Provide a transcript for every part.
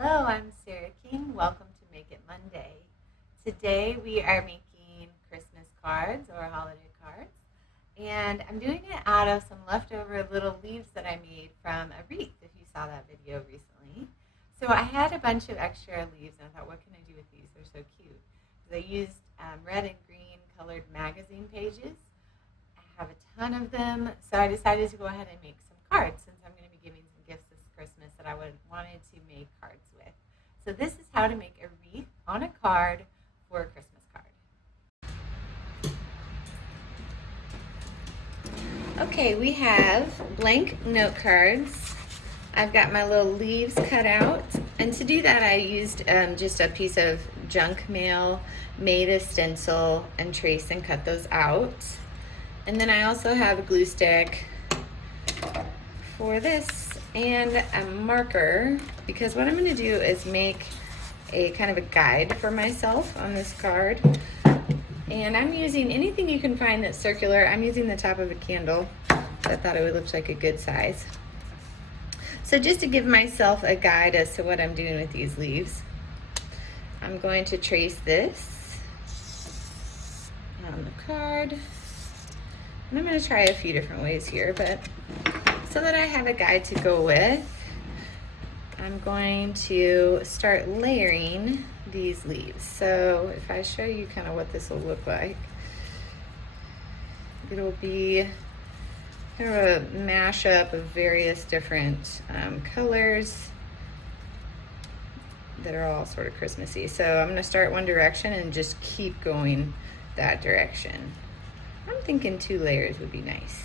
Hello, I'm Sarah King. Welcome to Make It Monday. Today we are making Christmas cards or holiday cards, and I'm doing it out of some leftover little leaves that I made from a wreath, if you saw that video recently. So I had a bunch of extra leaves, and I thought, what can I do with these? They're so cute. So I used red and green colored magazine pages. I have a ton of them, so I decided to go ahead and make some cards since I'm going to be giving some gifts this Christmas that I wanted to make cards with. So this is how to make a wreath on a card for a Christmas card. Okay, we have blank note cards. I've got my little leaves cut out, and to do that I used just a piece of junk mail, made a stencil, and traced and cut those out. And then I also have a glue stick for this and a marker, because what I'm going to do is make a kind of a guide for myself on this card. And I'm using anything you can find that's circular. I'm using the top of a candle. I thought it would look like a good size. So just to give myself a guide as to what I'm doing with these leaves, I'm going to trace this on the card. And I'm going to try a few different ways here, but so that I have a guide to go with, I'm going to start layering these leaves. So if I show you kind of what this will look like, it'll be kind of a mashup of various different colors that are all sort of Christmassy. So I'm going to start one direction and just keep going that direction. I'm thinking 2 layers would be nice.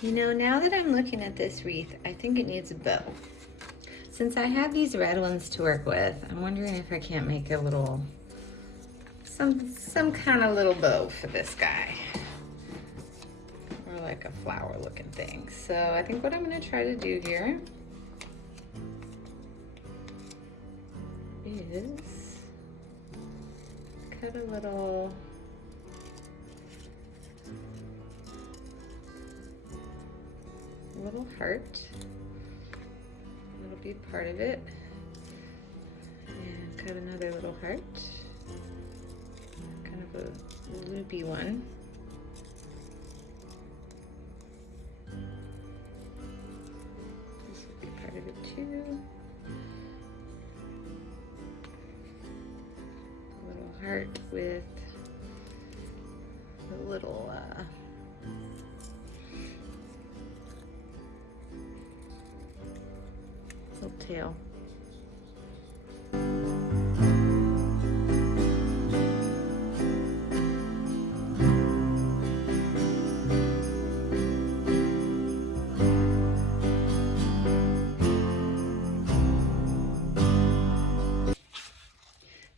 You know, now that I'm looking at this wreath, I think it needs a bow. Since I have these red ones to work with, I'm wondering if I can't make a little, some kind of little bow for this guy. Or like a flower looking thing. So I think what I'm gonna try to do here is cut a little heart. It'll be part of it. And cut another little heart. Kind of a loopy one. This will be part of it too. A little heart with a little tail.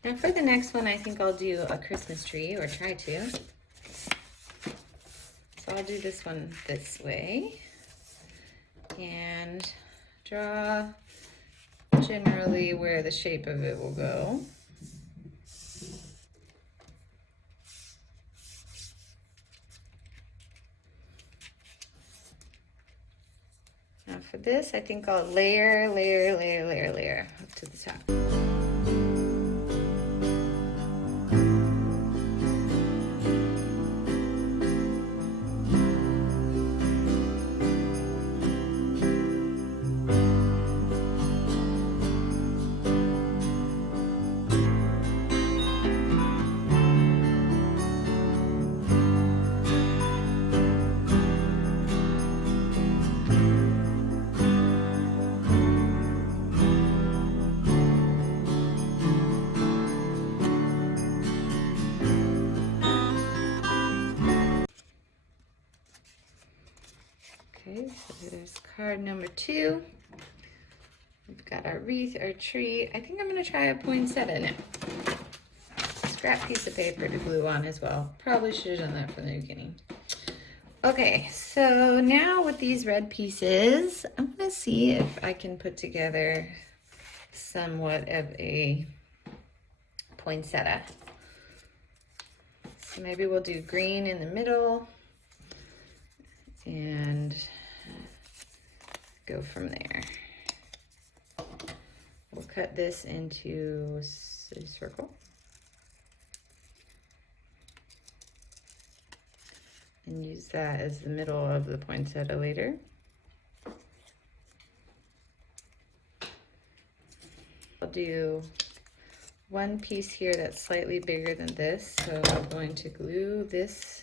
Now for the next one, I think I'll do a Christmas tree, or try to. So I'll do this one this way and draw generally where the shape of it will go. Now for this, I think I'll layer up to the top. card number 2. We've got our wreath, our tree. I think I'm gonna try a poinsettia now. Scrap piece of paper to glue on as well. Probably should have done that from the beginning. Okay, so now with these red pieces, I'm gonna see if I can put together somewhat of a poinsettia. So maybe we'll do green in the middle and go from there. We'll cut this into a circle. And use that as the middle of the poinsettia later. I'll do one piece here that's slightly bigger than this, so I'm going to glue this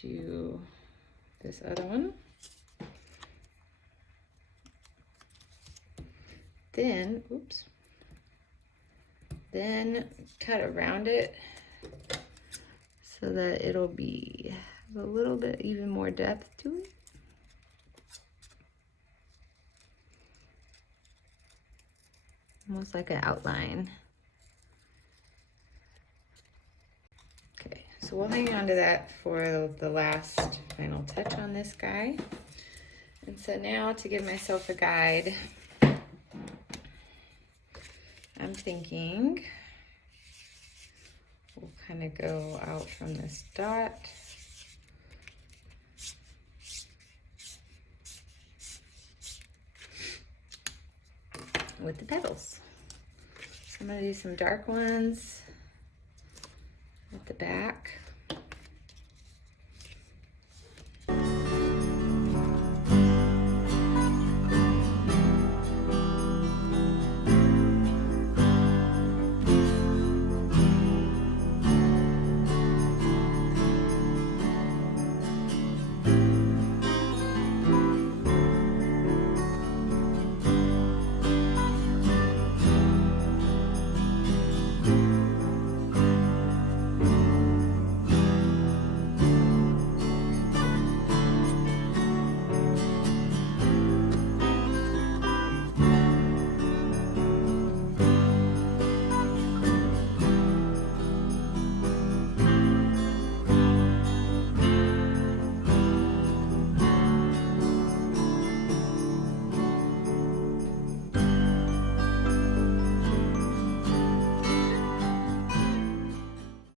to this other one. Then, oops, then cut around it so that it'll be a little bit even more depth to it. Almost like an outline. Okay, so we'll hang on to that for the last final touch on this guy. And so now to give myself a guide, I'm thinking we'll kind of go out from this dot. With the petals. So I'm going to do some dark ones at the back.